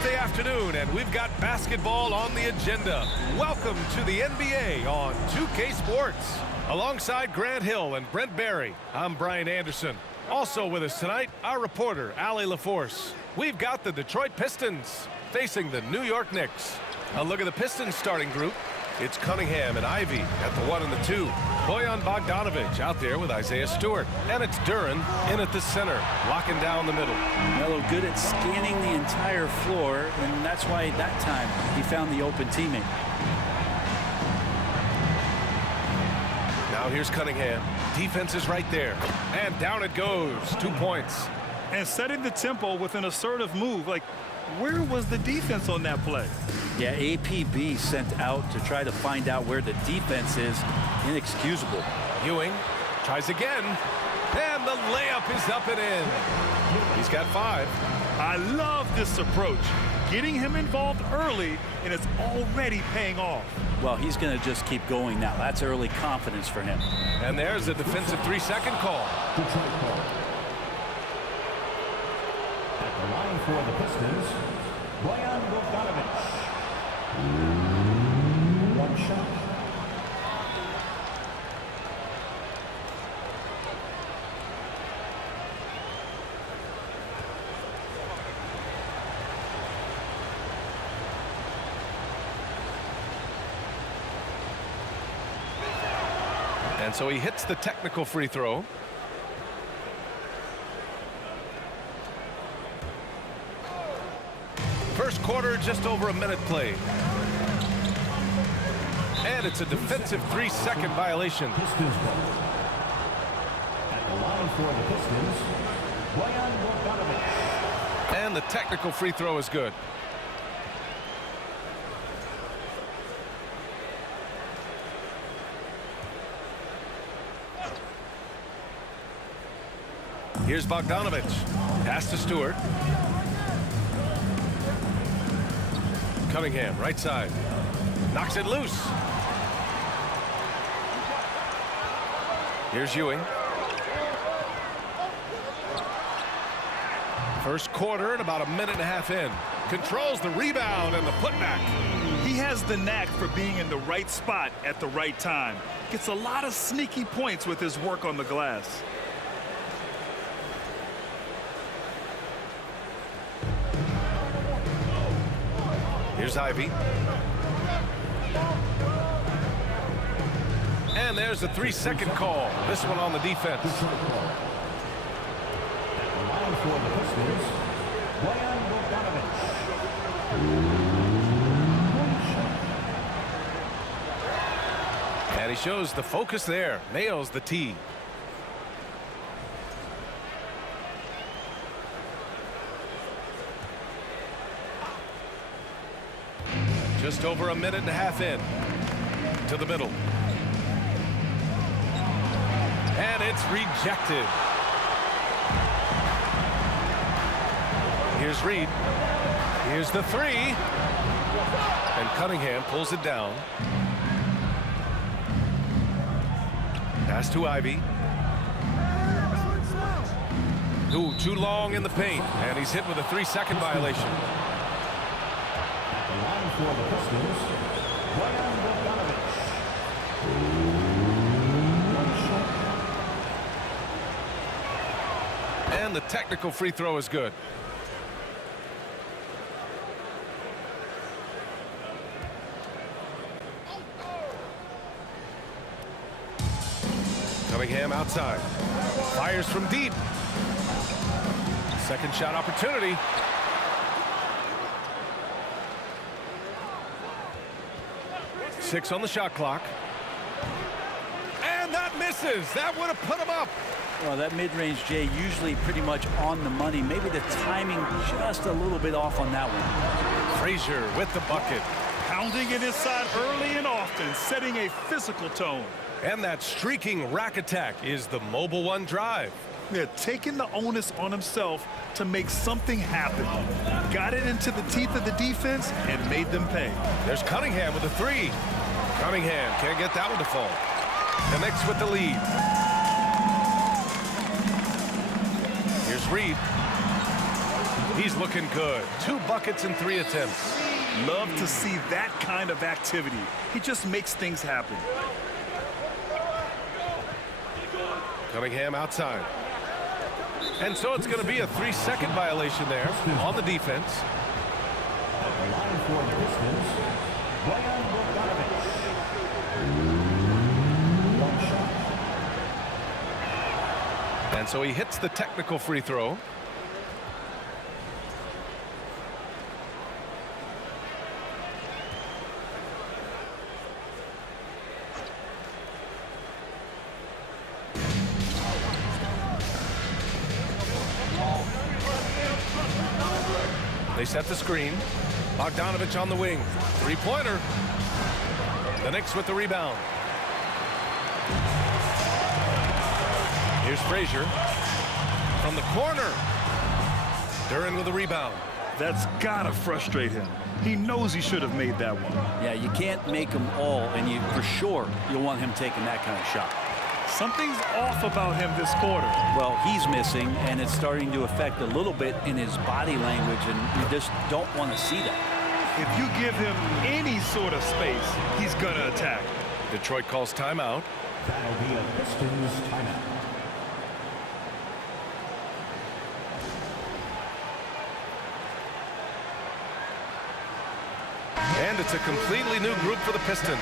Thursday afternoon, and we've got basketball on the agenda. Welcome to the NBA on 2K Sports. Alongside Grant Hill and Brent Barry, I'm Brian Anderson. Also with us tonight, our reporter, Allie LaForce. We've got the Detroit Pistons facing the New York Knicks. A look at the Pistons starting group. It's Cunningham and Ivy at the 1 and the 2. Bojan Bogdanovic out there with Isaiah Stewart. And it's Duren in at the center, locking down the middle. Melo good at scanning the entire floor, and that's why that time he found the open teammate. Now here's Cunningham. Defense is right there. And down it goes. 2 points. And setting the tempo with an assertive move. Like, where was the defense on that play? Yeah, APB sent out to try to find out where the defense is. Inexcusable. Ewing tries again. And the layup is up and in. He's got 5. I love this approach. Getting him involved early, and it's already paying off. Well, he's going to just keep going now. That's early confidence for him. And there's a defensive 3-second call. At the line for the Pistons, Bojan Bogdanovic. One shot. And so he hits the technical free throw. First quarter, just over a minute played. And it's a defensive 3-second violation. Pistons ball. At the line for the Pistons, Bojan Bogdanovic. And the technical free throw is good. Here's Bogdanovic. Pass to Stewart. Cunningham, right side. Knocks it loose. Here's Ewing. First quarter and about a minute and a half in. Controls the rebound and the putback. He has the knack for being in the right spot at the right time. Gets a lot of sneaky points with his work on the glass. Here's Ivy. And there's a 3-second call. This one on the defense. At the line for the Pistons, Bojan Bogdanovic. And he shows the focus there. Nails the tee. Just over a minute and a half in. To the middle. And it's rejected. Here's Reed. Here's the 3. And Cunningham pulls it down. Pass to Ivy. Ooh, too long in the paint. And he's hit with a 3-second violation. At the line for the Pistons, Bojan Bogdanovic. One shot. And the technical free throw is good. Cunningham outside. Fires from deep. Second shot opportunity. Six on the shot clock. And that misses. That would have put him up. Well, that mid-range, Jay, usually pretty much on the money. Maybe the timing just a little bit off on that one. Frazier with the bucket. Pounding it inside early and often, setting a physical tone. And that streaking rack attack is the Mobile One drive. They're taking the onus on himself to make something happen. Got it into the teeth of the defense and made them pay. There's Cunningham with a 3. Cunningham can't get that one to fall. The Knicks with the lead. Here's Reed. He's looking good. 2 buckets in 3 attempts. Love to see that kind of activity. He just makes things happen. Cunningham outside. And so it's going to be a 3-second violation there on the defense. At the line for the Pistons, Bojan Bogdanovic. One shot. And so he hits the technical free throw. They set the screen. Bogdanovic on the wing. 3-pointer. The Knicks with the rebound. Here's Frazier from the corner. Duran with the rebound. That's gotta frustrate him. He knows he should have made that one. Yeah, you can't make them all, and for sure you'll want him taking that kind of shot. Something's off about him this quarter. Well, he's missing, and it's starting to affect a little bit in his body language, and you just don't want to see that. If you give him any sort of space, he's gonna attack. Detroit calls timeout. That'll be a Pistons timeout. And it's a completely new group for the Pistons.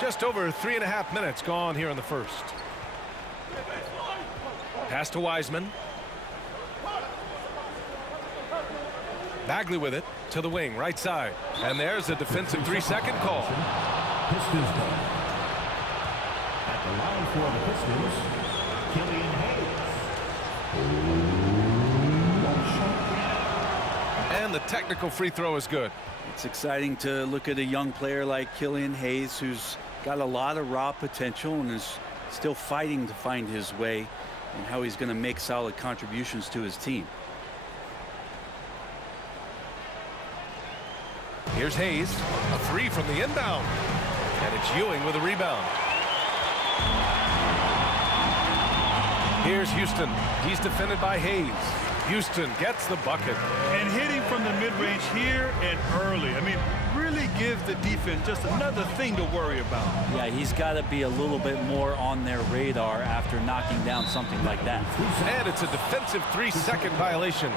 Just over 3.5 minutes gone here in the first. Pass to Wiseman. Bagley with it to the wing, right side. And there's a defensive 3-second call. Pistons ball. At the line for the Pistons, Killian Hayes. One shot. And the technical free throw is good. It's exciting to look at a young player like Killian Hayes, who's got a lot of raw potential and is still fighting to find his way and how he's going to make solid contributions to his team. Here's Hayes, a 3 from the inbound. And it's Ewing with a rebound. Here's Houston. He's defended by Hayes. Houston gets the bucket. And hitting from the mid-range here and early. I mean, really gives the defense just another thing to worry about. Yeah, he's got to be a little bit more on their radar after knocking down something like that. And it's a defensive 3-second violation.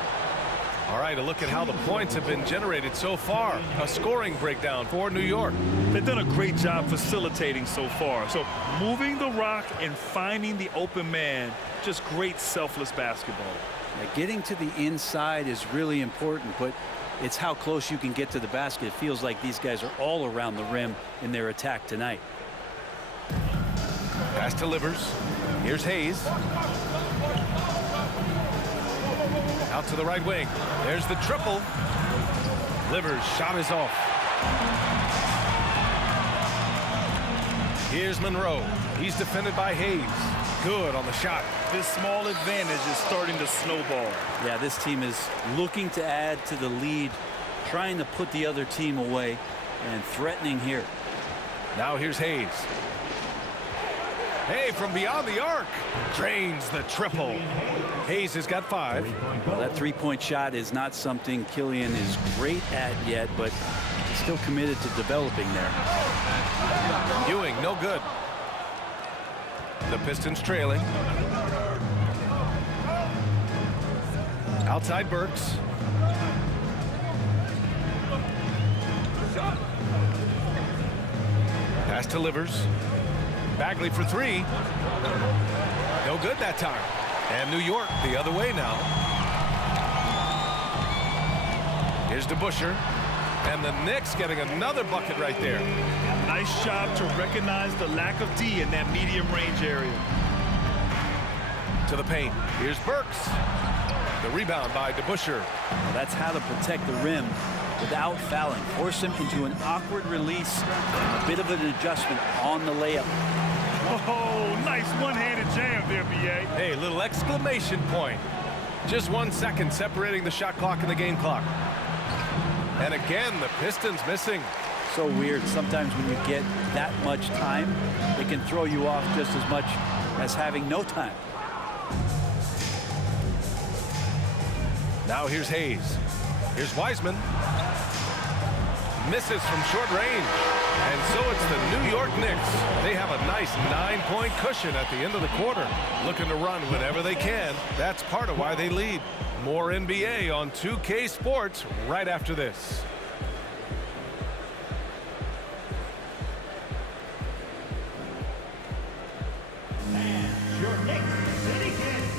All right, a look at how the points have been generated so far. A scoring breakdown for New York. They've done a great job facilitating so far. So moving the rock and finding the open man, just great selfless basketball. Yeah, getting to the inside is really important, but it's how close you can get to the basket. It feels like these guys are all around the rim in their attack tonight. Pass to Livers. Here's Hayes. Out to the right wing. There's the triple. Livers' shot is off. Here's Monroe. He's defended by Hayes. Good on the shot. This small advantage is starting to snowball. Yeah, this team is looking to add to the lead, trying to put the other team away, and threatening here. Now here's Hayes. Hey, from beyond the arc. Drains the triple. Hayes has got 5. Well, that three-point shot is not something Killian is great at yet, but he's still committed to developing there. Ewing, no good. The Pistons trailing. Outside Burks. Pass to Livers. Bagley for 3. No good that time. And New York the other way now. Here's DeBusschere. And the Knicks getting another bucket right there. Nice job to recognize the lack of D in that medium range area. To the paint. Here's Burks. The rebound by DeBusschere. Well, that's how to protect the rim without fouling. Force him into an awkward release, a bit of an adjustment on the layup. Oh, nice one-handed jam there, B.A. Hey, little exclamation point. Just 1 second separating the shot clock and the game clock. And again, the Pistons missing. So weird. Sometimes when you get that much time, it can throw you off just as much as having no time. Now here's Hayes. Here's Wiseman. Misses from short range. And so it's the New York Knicks. They have a nice 9-point cushion at the end of the quarter. Looking to run whenever they can. That's part of why they lead. More NBA on 2K Sports right after this. Your Knicks City Kings.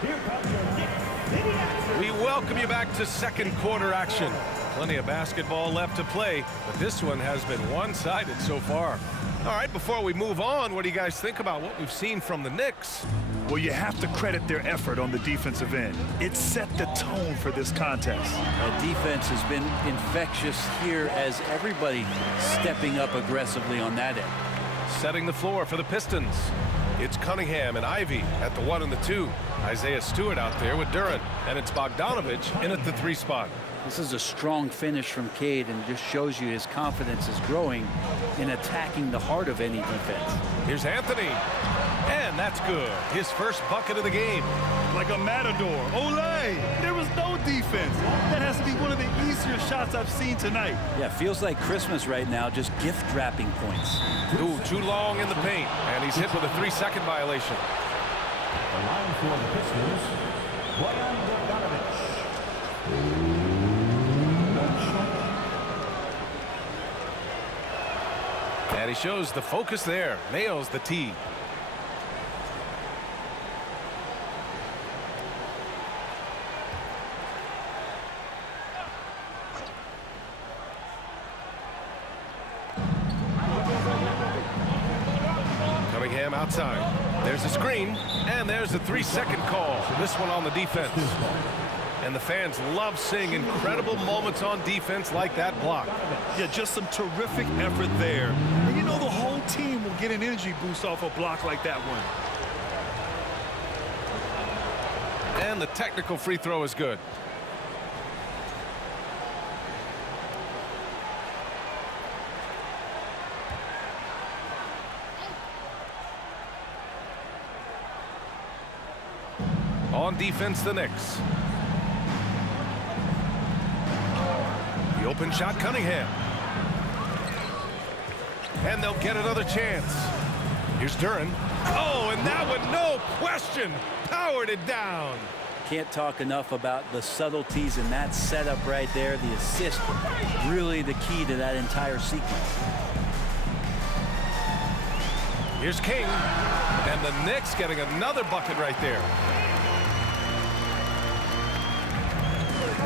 Here comes your Knicks City action. We welcome you back to second quarter action. Plenty of basketball left to play, but this one has been one-sided so far. All right, before we move on, what do you guys think about what we've seen from the Knicks? Well, you have to credit their effort on the defensive end. It set the tone for this contest. The defense has been infectious here as everybody stepping up aggressively on that end. Setting the floor for the Pistons. It's Cunningham and Ivy at the 1 and the 2. Isaiah Stewart out there with Duren. And it's Bogdanovich in at the 3 spot. This is a strong finish from Cade and just shows you his confidence is growing in attacking the heart of any defense. Here's Anthony. And that's good. His first bucket of the game. Like a matador. Olay! There was no defense. That has to be one of the easier shots I've seen tonight. Yeah, feels like Christmas right now, just gift wrapping points. Ooh, too long in the paint. And he's hit with a 3-second violation. The line for the Pistons, Bogdanovich. And he shows the focus there. Nails the tee. Cunningham outside. There's a screen, and there's a 3-second call. This one on the defense. And the fans love seeing incredible moments on defense like that block. Yeah, just some terrific effort there. And you know the whole team will get an energy boost off a block like that one. And the technical free throw is good. On defense, the Knicks. The open shot, Cunningham. And they'll get another chance. Here's Duren. Oh, and that one, no question, powered it down. Can't talk enough about the subtleties in that setup right there. The assist, really the key to that entire sequence. Here's King. And the Knicks getting another bucket right there.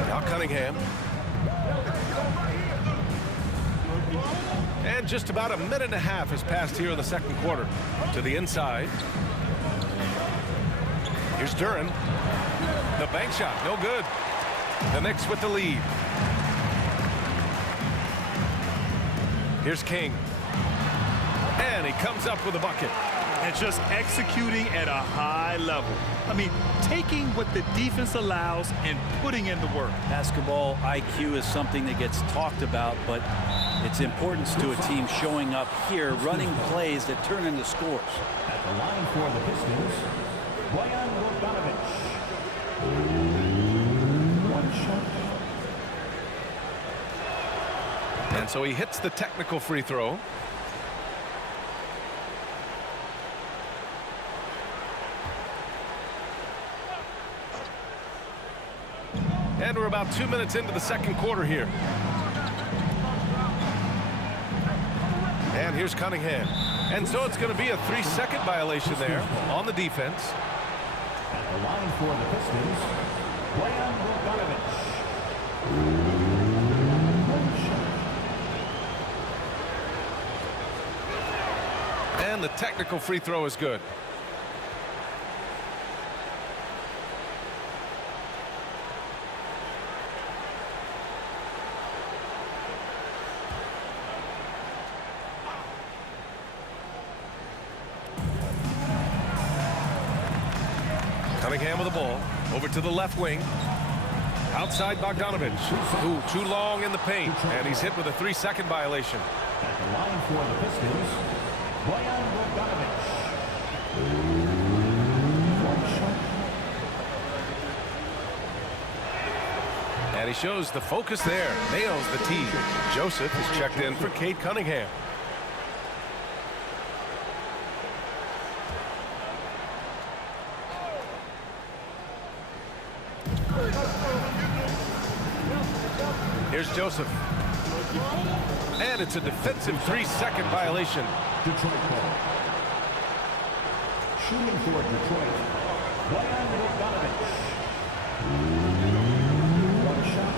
Now Cunningham. And just about a minute and a half has passed here in the second quarter. To the inside. Here's Duren. The bank shot, no good. The Knicks with the lead. Here's King. And he comes up with a bucket. And just executing at a high level. I mean, taking what the defense allows and putting in the work. Basketball IQ is something that gets talked about, but its importance to a team showing up here, running plays that turn into scores. At the line for the Pistons, Bogdanovich. One shot. And so he hits the technical free throw. And we're about 2 minutes into the second quarter here. And here's Cunningham. And so it's going to be a 3-second violation there on the defense. At the line for the Pistons, Bogdanovich. One shot. And the technical free throw is good. Cunningham with the ball. Over to the left wing. Outside Bogdanovich. Ooh, too long in the paint. And he's hit with a 3-second violation. At the line for the Pistons, Bogdanovich. One And he shows the focus there. Nails the tee. Joseph is checked in for Kate Cunningham. Here's Joseph. And it's a defensive 3-second violation. Detroit ball. Shooting for Detroit. One shot.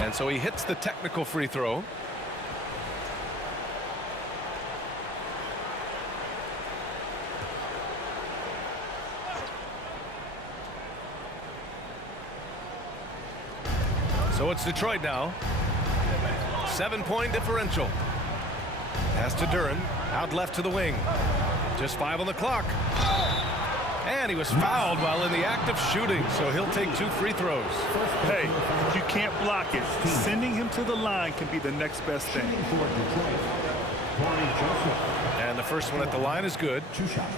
And so he hits the technical free throw. So it's Detroit now. 7-point differential. Pass to Duren. Out left to the wing. Just 5 on the clock. And he was fouled while in the act of shooting, so he'll take 2 free throws. Hey, you can't block it. Sending him to the line can be the next best thing. And the first one at the line is good. 2 shots.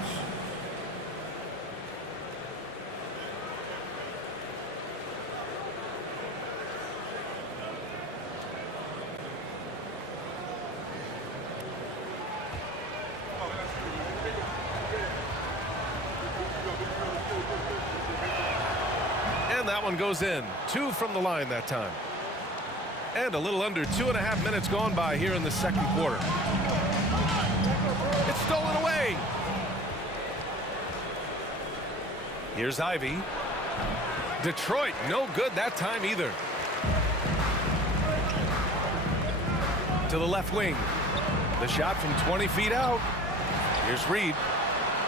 And that one goes in. 2 from the line that time. And a little under 2.5 minutes gone by here in the second quarter. It's stolen away. Here's Ivy. Detroit, no good that time either. To the left wing. The shot from 20 feet out. Here's Reed.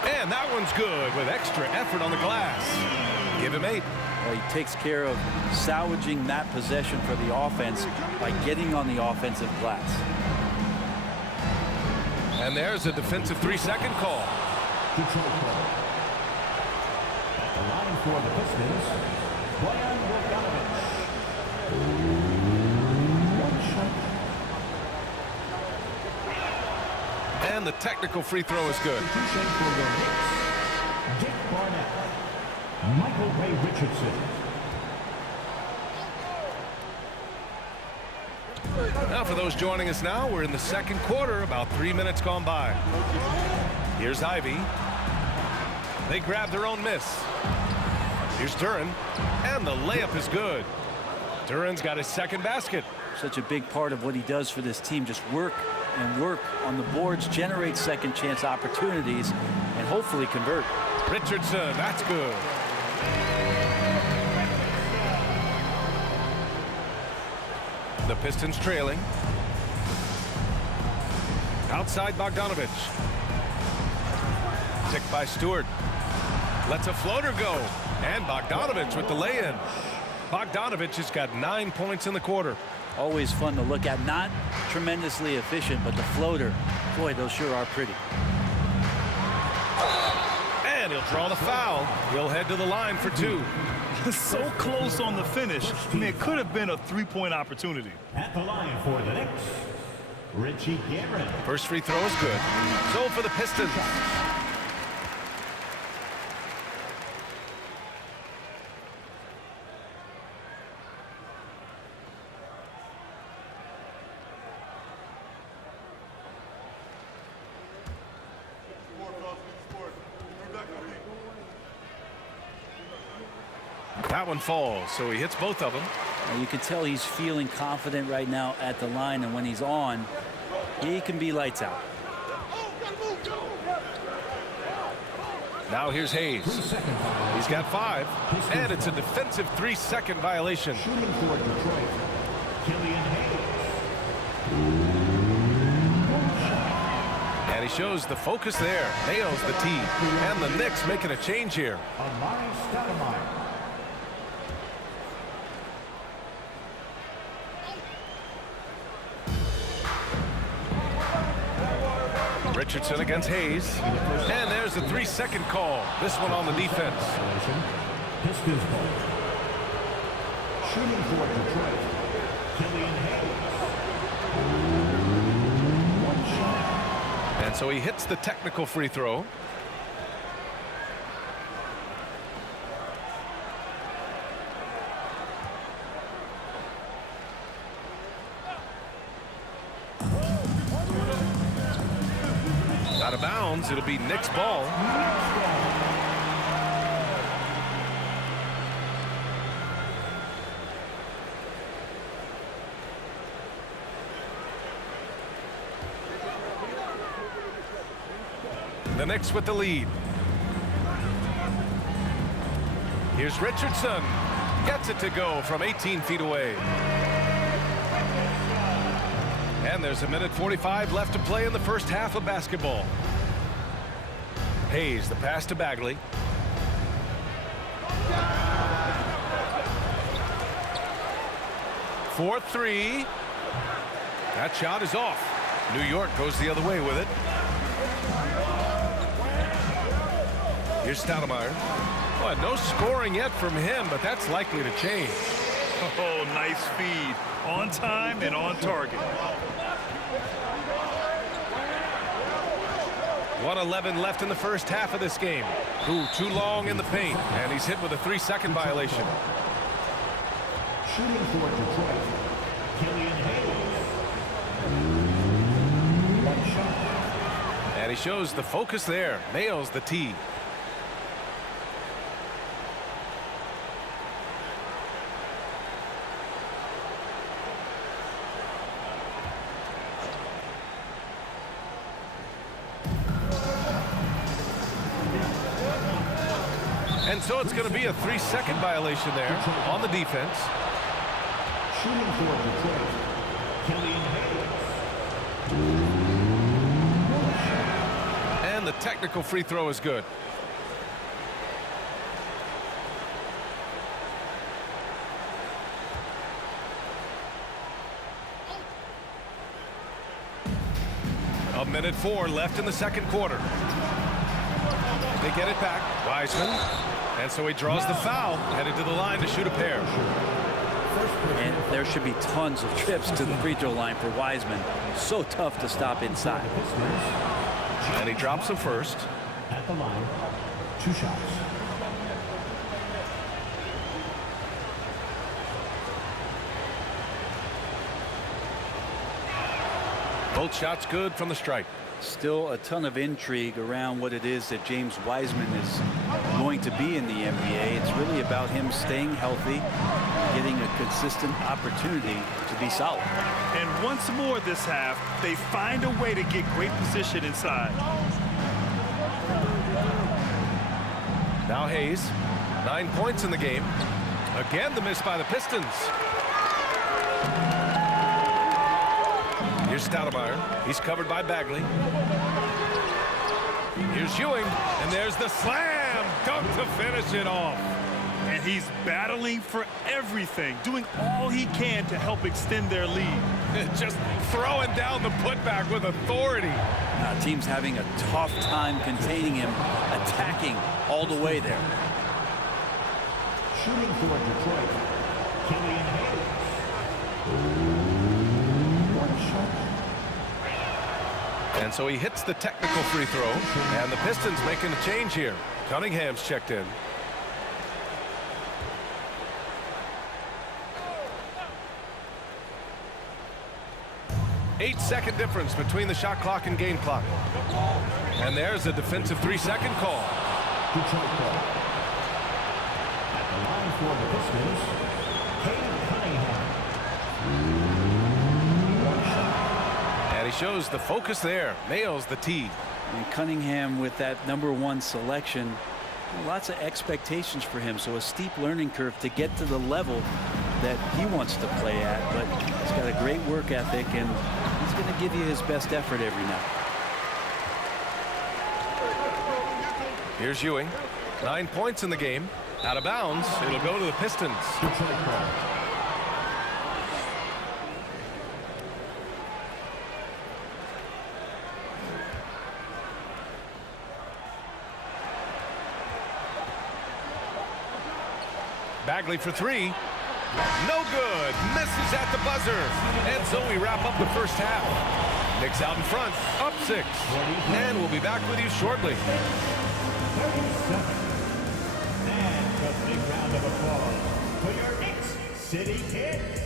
And that one's good with extra effort on the glass. Give him 8. Well, he takes care of salvaging that possession for the offense by getting on the offensive glass. And there's a defensive 3-second call. Detroit ball. At the line for the Pistons, Bojan Bogdanovic. One shot. And the technical free throw is good. Substitution for the Knicks, Dick Barnett. Michael Ray Richardson. Now for those joining us now, we're in the second quarter, about 3 minutes gone by. Here's Ivy. They grab their own miss. Here's Duren, and the layup is good. Duren's got his second basket. Such a big part of what he does for this team, just work and work on the boards, generate second chance opportunities, and hopefully convert. Richardson, that's good. The Pistons trailing. Outside Bogdanovic. Ticked by Stewart. Lets a floater go. And Bogdanovic with the lay-in. Bogdanovic has got 9 points in the quarter. Always fun to look at. Not tremendously efficient, but the floater, boy, those sure are pretty. And he'll draw the foul. He'll head to the line for 2. So close on the finish. I mean, it could have been a 3-point opportunity. At the line for the Knicks, Richie Garrett. First free throw is good. So for the Pistons. That one falls, so he hits both of them. You can tell he's feeling confident right now at the line, and when he's on, he can be lights out. Now here's Hayes. He's got 5, and it's a defensive 3-second violation. Shooting for Detroit, Killian Hayes. And he shows the focus there. Nails the tee. And the Knicks making a change here. Amari Stoudemire. Richardson against Hayes. And there's the 3-second call. This one on the defense. Pistons ball. Shooting for Detroit, Killian Hayes. One shot. And so he hits the technical free throw. bounds. It'll be Knicks ball. The Knicks with the lead. Here's Richardson. Gets it to go from 18 feet away. And there's a minute 45 left to play in the first half of basketball. Hayes, the pass to Bagley. For three. That shot is off. New York goes the other way with it. Here's Stoudemire. Well, no scoring yet from him, but that's likely to change. Oh, nice feed. On time and on target. 1:11 left in the first half of this game. Ooh, too long in the paint, and he's hit with a 3-second violation. Shooting for Detroit, Killian Hayes. One shot. And he shows the focus there. Nails the tee. And so it's going to be a 3-second violation there on the defense. Shooting for Detroit, Killian Hayes. And the technical free throw is good. A minute 4 left in the second quarter. They get it back. Wiseman. And so he draws the foul, headed to the line to shoot a pair. And there should be tons of trips to the free throw line for Wiseman. So tough to stop inside. And he drops the first. At the line, 2 shots. Both shots good from the stripe. Still a ton of intrigue around what it is that James Wiseman is going to be in the NBA. It's really about him staying healthy, getting a consistent opportunity to be solid. And once more this half, they find a way to get great position inside. Now Hayes, 9 points in the game. Again, the miss by the Pistons. Here's Stoudemire. He's covered by Bagley. Here's Ewing, and there's the slam dunk to finish it off. And he's battling for everything, doing all he can to help extend their lead. Just throwing down the putback with authority. Team's having a tough time containing him, attacking all the way there. Shooting for Detroit, Killian Hayes. One shot. And so he hits the technical free throw, and the Pistons making a change here. Cunningham's checked in. Eight-second difference between the shot clock and game clock. And there's a defensive 3-second call. Detroit ball. At the line for the Pistons, Cade Cunningham. One shot. And he shows the focus there. Nails the tee. And Cunningham with that #1 selection, lots of expectations for him. So a steep learning curve to get to the level that he wants to play at. But he's got a great work ethic, and he's going to give you his best effort every night. Here's Ewing. 9 points in the game. Out of bounds. It'll go to the Pistons. Detroit ball. Bagley for three. No good. Misses at the buzzer. And so we wrap up the first half. Knicks out in front, up 6. And we'll be back with you shortly. 37. And a big round of applause for your Knicks City Kids.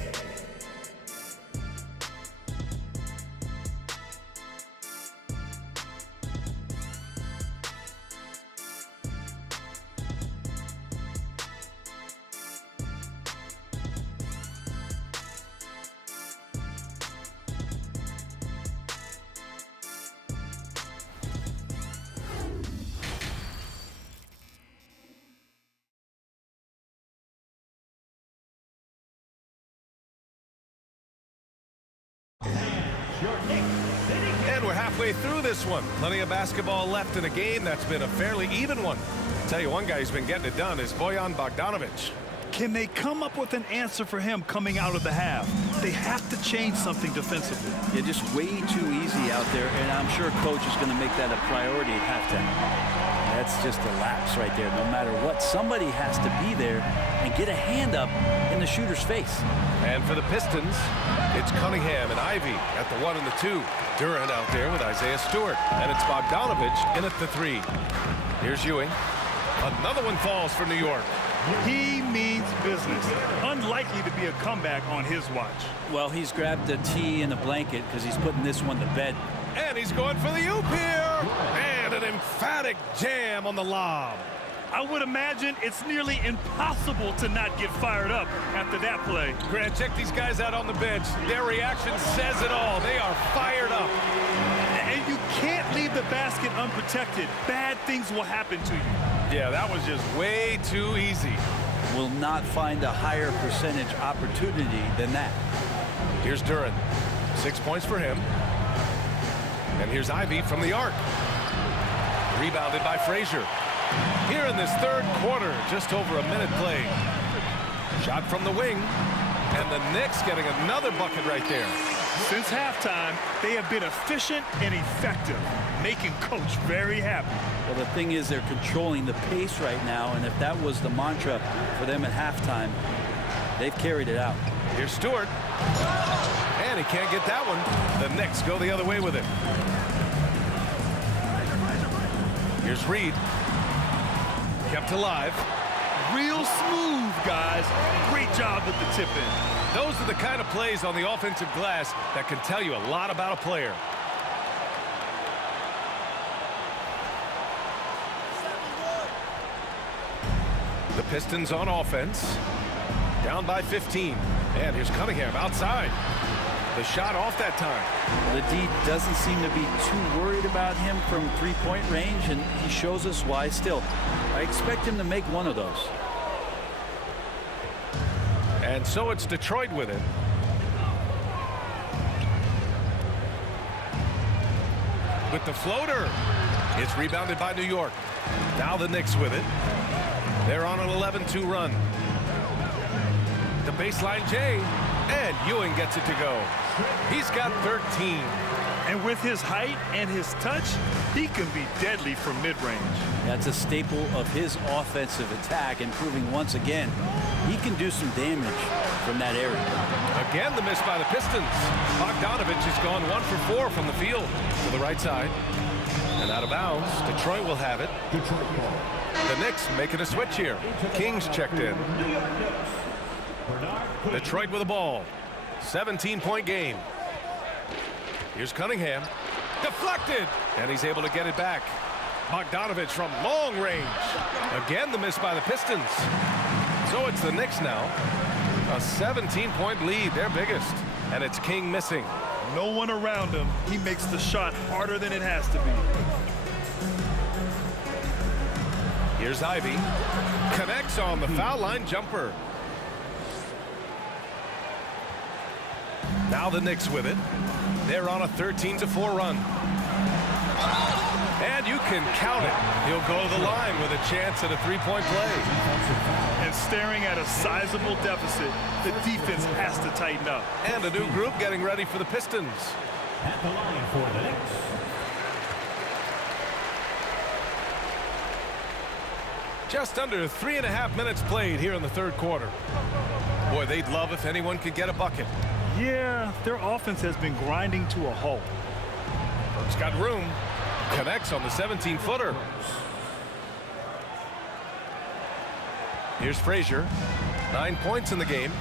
we're halfway through this one. Plenty of basketball left in a game that's been a fairly even one. I'll tell you, one guy who's been getting it done is Bojan Bogdanovic. Can they come up with an answer for him coming out of the half? They have to change something defensively. Yeah, just way too easy out there, and I'm sure coach is going to make that a priority at halftime. That's just a lapse right there. No matter what, somebody has to be there and get a hand up in the shooter's face. And for the Pistons, it's Cunningham and Ivy at the 1 and the 2. Durant out there with Isaiah Stewart. And it's Bogdanovic in at the 3. Here's Ewing. Another one falls for New York. He means business. Unlikely to be a comeback on his watch. Well, he's grabbed the tee and the blanket because he's putting this one to bed. And he's going for the oop here. And an emphatic jam on the lob. I would imagine it's nearly impossible to not get fired up after that play. Grant, check these guys out on the bench. Their reaction says it all. They are fired up. And you can't leave the basket unprotected. Bad things will happen to you. Yeah, that was just way too easy. Will not find a higher percentage opportunity than that. Here's Durant. 6 points for him. And here's Ivy from the arc. Rebounded by Frazier. Here in this third quarter, just over a minute played. Shot from the wing. And the Knicks getting another bucket right there. Since halftime, they have been efficient and effective, making coach very happy. Well, the thing is, they're controlling the pace right now, and if that was the mantra for them at halftime, they've carried it out. Here's Stewart. And he can't get that one. The Knicks go the other way with it. Here's Reed. Kept alive. Real smooth, guys. Great job with the tip-in. Those are the kind of plays on the offensive glass that can tell you a lot about a player. The Pistons on offense. Down by 15. And here's Cunningham outside. The shot off that time. The D doesn't seem to be too worried about him from three-point range, and he shows us why still. I expect him to make one of those. And so it's Detroit with it. With the floater. It's rebounded by New York. Now the Knicks with it. They're on an 11-2 run. The baseline J. And Ewing gets it to go. He's got 13. And with his height and his touch, he can be deadly from mid-range. That's a staple of his offensive attack, and proving once again he can do some damage from that area. Again, the miss by the Pistons. Bogdanovic has gone 1 for 4 from the field to the right side. And out of bounds, Detroit will have it. The Knicks making a switch here. Kings checked in. Detroit with the ball. 17-point game. Here's Cunningham. Deflected. And he's able to get it back. Bogdanovic from long range. Again, the miss by the Pistons. So it's the Knicks now. A 17-point lead, their biggest. And it's King missing. No one around him. He makes the shot harder than it has to be. Here's Ivy. Connects on the foul line jumper. Now the Knicks with it. They're on a 13-4 run. And you can count it. He'll go to the line with a chance at a three-point play. And staring at a sizable deficit, the defense has to tighten up. And a new group getting ready for the Pistons. At the line for the Knicks. Just under 3.5 minutes played here in the third quarter. Boy, they'd love if anyone could get a bucket. Yeah, their offense has been grinding to a halt. Burke's got room. Connects on the 17-footer. Here's Frazier. 9 points in the game.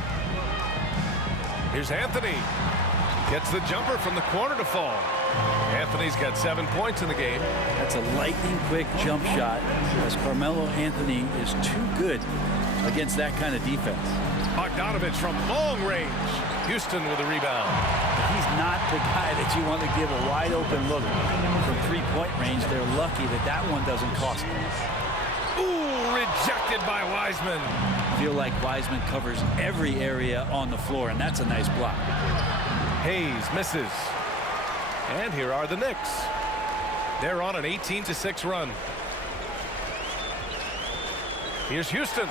Here's Anthony. Gets the jumper from the corner to fall. Anthony's got 7 points in the game. That's a lightning quick jump shot, as Carmelo Anthony is too good against that kind of defense. Bogdanovic from long range. Houston with a rebound. He's not the guy that you want to give a wide open look from three-point range. They're lucky that that one doesn't cost them. Ooh, rejected by Wiseman. I feel like Wiseman covers every area on the floor, and that's a nice block. Hayes misses. And here are the Knicks. They're on an 18-6 run. Here's Houston.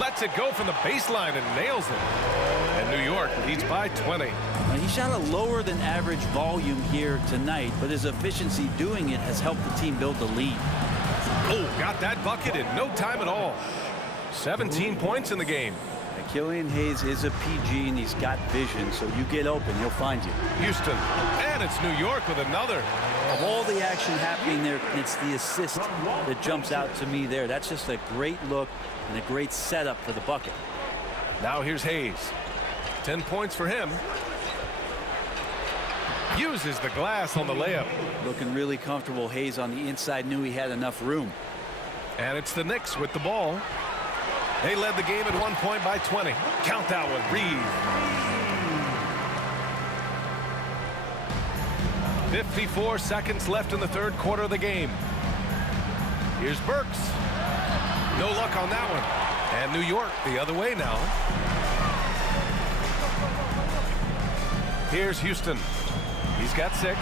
Lets it go from the baseline and nails it. And New York leads by 20. Now, he shot a lower than average volume here tonight, but his efficiency doing it has helped the team build the lead. Oh, got that bucket in no time at all. 17 points in the game. Killian Hayes is a PG, and he's got vision, so you get open, he'll find you. Houston, and it's New York with another. Of all the action happening there, it's the assist that jumps out to me there. That's just a great look and a great setup for the bucket. Now here's Hayes. 10 points for him. Uses the glass on the layup. Looking really comfortable. Hayes on the inside knew he had enough room. And it's the Knicks with the ball. They led the game at 1 point by 20. Count that one, Reed. 54 seconds left in the third quarter of the game. Here's Burks. No luck on that one. And New York the other way now. Here's Houston. He's got 6.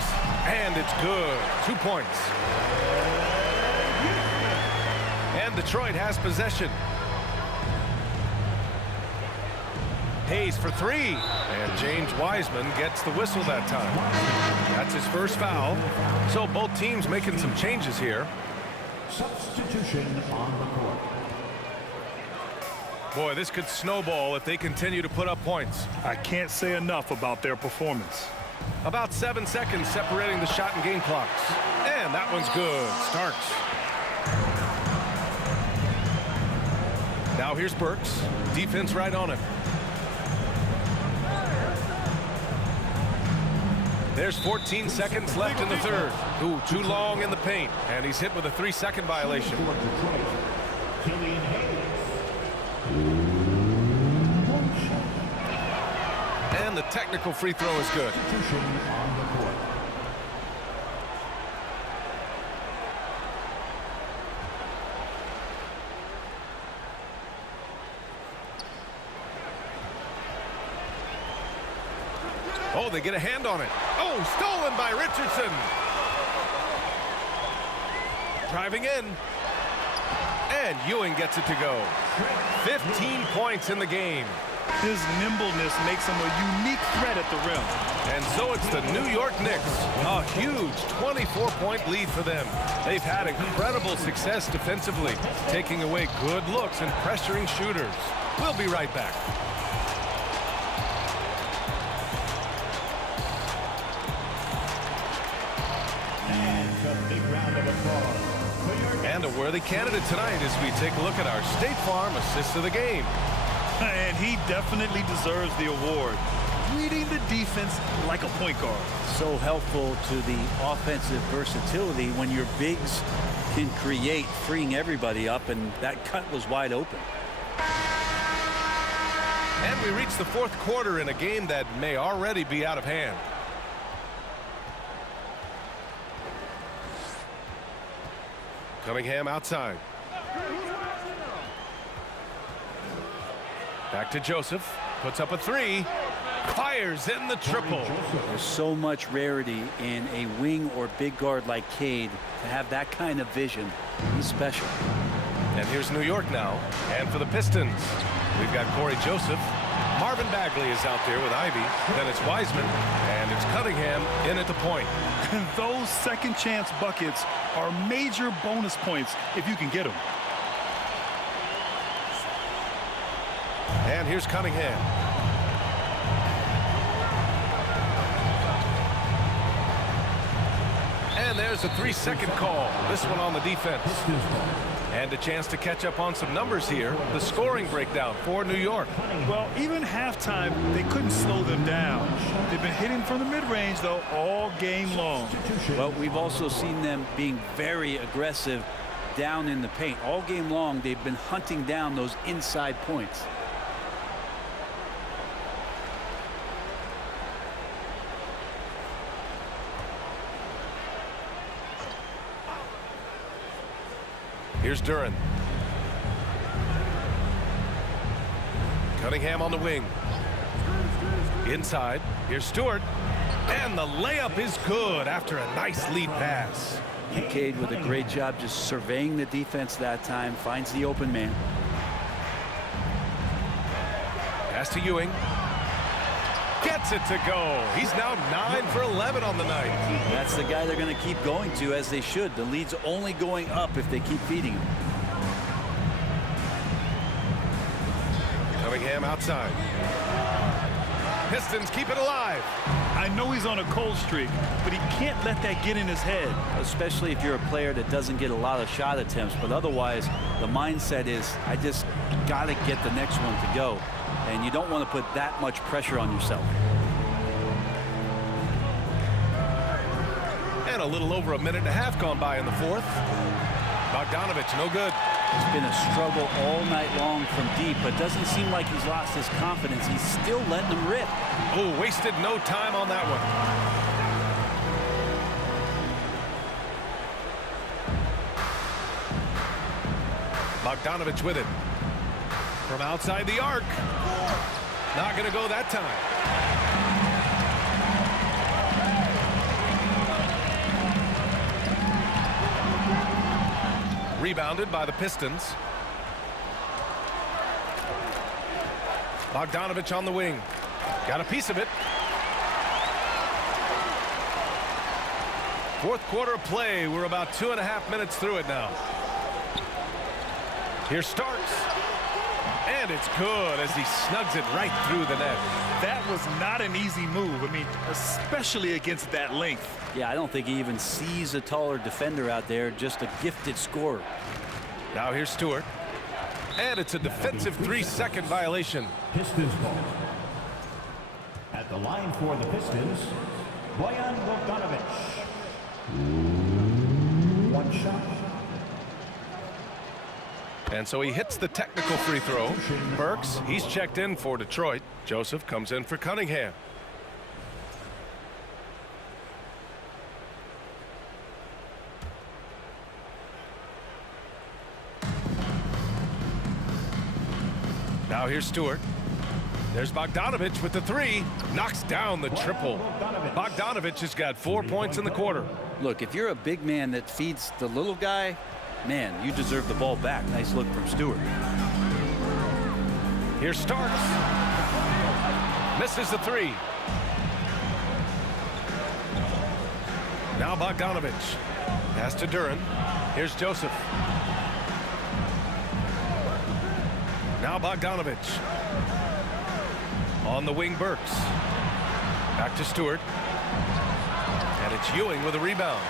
And it's good. 2 points. And Detroit has possession. Hayes for 3, and James Wiseman gets the whistle that time. That's his first foul. So both teams making some changes here. Substitution on the court. Boy, this could snowball if they continue to put up points. I can't say enough about their performance. About 7 seconds separating the shot and game clocks. And that one's good. Starks. Now here's Burks. Defense right on him. There's 14 seconds left in the third. Ooh, too long in the paint. And he's hit with a 3-second violation. Killian Hayes. And the technical free throw is good. Substitution on the court. Oh, they get a hand on it. Oh, stolen by Richardson. Driving in. And Ewing gets it to go. 15 points in the game. His nimbleness makes him a unique threat at the rim. And so it's the New York Knicks. A huge 24-point lead for them. They've had incredible success defensively, taking away good looks and pressuring shooters. We'll be right back. And a worthy candidate tonight as we take a look at our State Farm assist of the game. And he definitely deserves the award. Reading the defense like a point guard. So helpful to the offensive versatility when your bigs can create, freeing everybody up, and that cut was wide open. And we reach the fourth quarter in a game that may already be out of hand. Cunningham outside. Back to Joseph. Puts up a 3. Fires in the triple. There's so much rarity in a wing or big guard like Cade to have that kind of vision. He's special. And here's New York now. And for the Pistons, we've got Corey Joseph. Marvin Bagley is out there with Ivy. Then it's Wiseman. And it's Cunningham in at the point. And those second chance buckets are major bonus points if you can get them. And here's Cunningham. And there's a 3-second call. This one on the defense. And a chance to catch up on some numbers here. The scoring breakdown for New York. Well, even halftime, they couldn't slow them down. They've been hitting from the mid-range, though, all game long. Well, we've also seen them being very aggressive down in the paint. All game long, they've been hunting down those inside points. Here's Duran. Cunningham on the wing. Inside, here's Stewart. And the layup is good after a nice lead pass. Cade with a great job just surveying the defense that time, finds the open man. Pass to Ewing. Gets it to go. He's now 9 for 11 on the night. That's the guy they're going to keep going to, as they should. The lead's only going up if they keep feeding him. Cunningham outside. Pistons keep it alive. I know he's on a cold streak, but he can't let that get in his head. Especially if you're a player that doesn't get a lot of shot attempts, but otherwise the mindset is, I just got to get the next one to go. And you don't want to put that much pressure on yourself. And a little over a minute and a half gone by in the fourth. Bogdanovich, no good. It's been a struggle all night long from deep, but doesn't seem like he's lost his confidence. He's still letting them rip. Oh, wasted no time on that one. Bogdanovich with it. From outside the arc. Not going to go that time. Rebounded by the Pistons. Bogdanovich on the wing. Got a piece of it. Fourth quarter of play. We're about 2.5 minutes through it now. Here Starks. And it's good as he snugs it right through the net. That was not an easy move. I mean, especially against that length. Yeah, I don't think he even sees a taller defender out there, just a gifted scorer. Now here's Stewart. And it's a defensive 3-second violation. Pistons ball. At the line for the Pistons, Bojan Bogdanović. One shot. And so he hits the technical free throw. Burks, he's checked in for Detroit. Joseph comes in for Cunningham. Now here's Stewart. There's Bogdanovich with the three. Knocks down the triple. Bogdanovich has got 4 points in the quarter. Look, if you're a big man that feeds the little guy, man, you deserve the ball back. Nice look from Stewart. Here's Starks. Misses the three. Now Bogdanovich. Pass to Duran. Here's Joseph. Now Bogdanovich. On the wing, Burks. Back to Stewart. And it's Ewing with a rebound.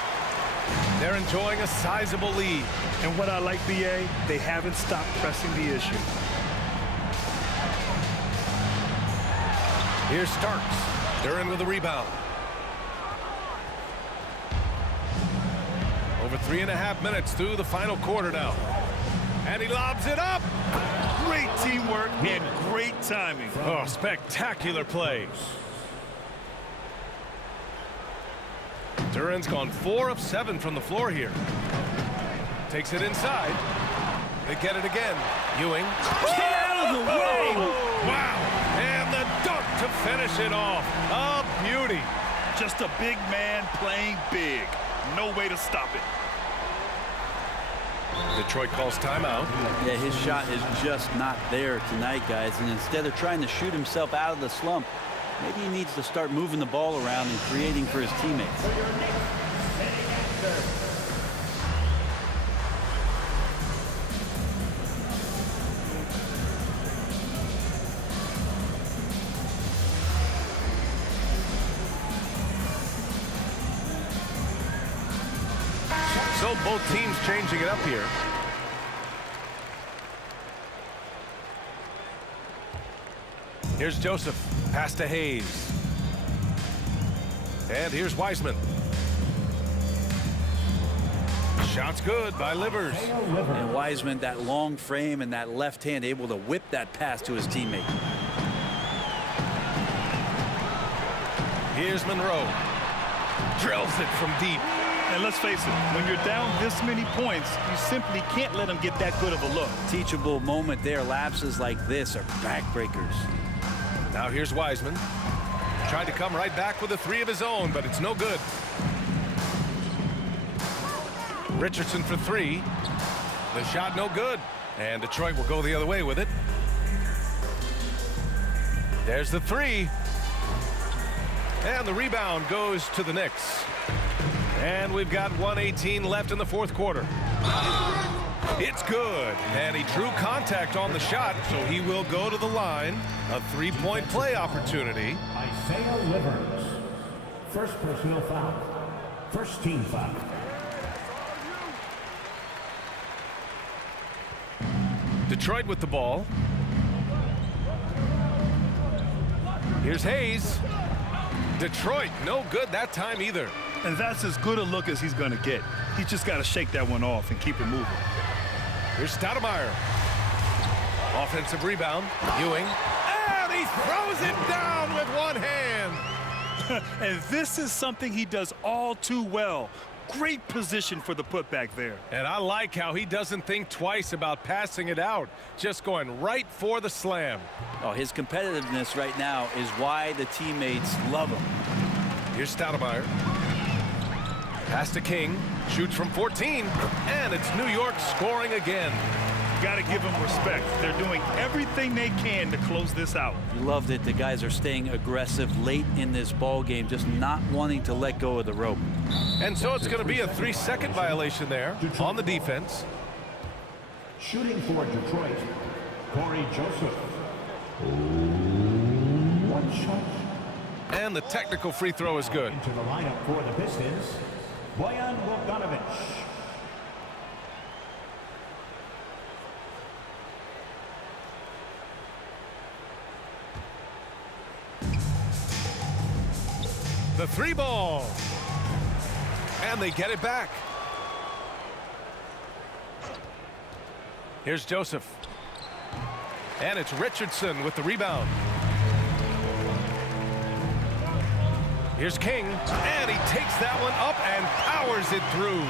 They're enjoying a sizable lead. And what I like, BA, they haven't stopped pressing the issue. Here's Starks. Duran with a rebound. Over 3.5 minutes through the final quarter now. And he lobs it up. Great teamwork and great timing. Oh, spectacular play. Duran's gone 4 of 7 from the floor here. Takes it inside. They get it again. Ewing. Get out of the way! Wow. And the dunk to finish it off. A beauty. Just a big man playing big. No way to stop it. Detroit calls timeout. Yeah, his shot is just not there tonight, guys. And instead of trying to shoot himself out of the slump, maybe he needs to start moving the ball around and creating for his teammates. So both teams changing it up here. Here's Joseph. Pass to Hayes. And here's Wiseman. Shot's good by Livers. And Wiseman, that long frame and that left hand, able to whip that pass to his teammate. Here's Monroe. Drills it from deep. And let's face it, when you're down this many points, you simply can't let them get that good of a look. Teachable moment there. Lapses like this are backbreakers. Now here's Wiseman. Tried to come right back with a three of his own, but it's no good. Richardson for three. The shot no good. And Detroit will go the other way with it. There's the three. And the rebound goes to the Knicks. And we've got 1:18 left in the fourth quarter. It's good. And he drew contact on the shot, so he will go to the line. A three-point play opportunity. Isaiah Livers. First personal foul. First team foul. Detroit with the ball. Here's Hayes. Detroit, no good that time either. And that's as good a look as he's going to get. He's just got to shake that one off and keep it moving. Here's Stoudemire. Offensive rebound. Ewing. And he throws it down with one hand. And this is something he does all too well. Great position for the putback there. And I like how he doesn't think twice about passing it out. Just going right for the slam. Oh, his competitiveness right now is why the teammates love him. Here's Stoudemire. Pass to King. Shoots from 14. And it's New York scoring again. Got to give them respect. They're doing everything they can to close this out. You love that the guys are staying aggressive late in this ball game, just not wanting to let go of the rope. And so it's going to be a 3-second violation there on the defense. Shooting for Detroit, Corey Joseph. One shot. And the technical free throw is good. Into the lineup for the Pistons, Bojan Bogdanovic. The three ball. And they get it back. Here's Joseph. And it's Richardson with the rebound. Here's King. And he takes that one up and powers it through.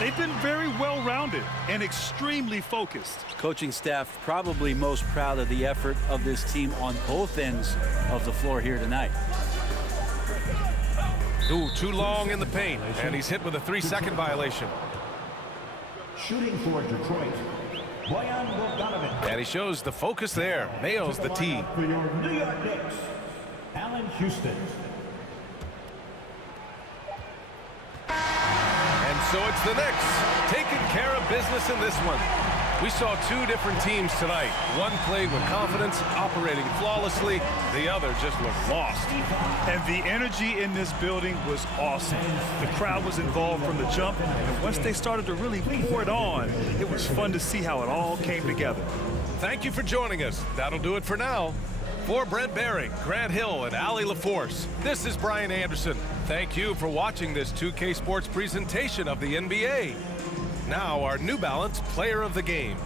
They've been very well-rounded and extremely focused. Coaching staff probably most proud of the effort of this team on both ends of the floor here tonight. Ooh, too long in the paint, and he's hit with a 3-second violation. Shooting for Detroit, Bojan Bogdanovic. And he shows the focus there. Nails the tee. For your New York Knicks, Allen Houston. And so it's the Knicks taking care of business in this one. We saw two different teams tonight. One played with confidence, operating flawlessly. The other just looked lost. And the energy in this building was awesome. The crowd was involved from the jump, and once they started to really pour it on, it was fun to see how it all came together. Thank you for joining us. That'll do it for now. For Brent Barry, Grant Hill, and Allie LaForce, this is Brian Anderson. Thank you for watching this 2K Sports presentation of the NBA. Now our New Balance Player of the Game.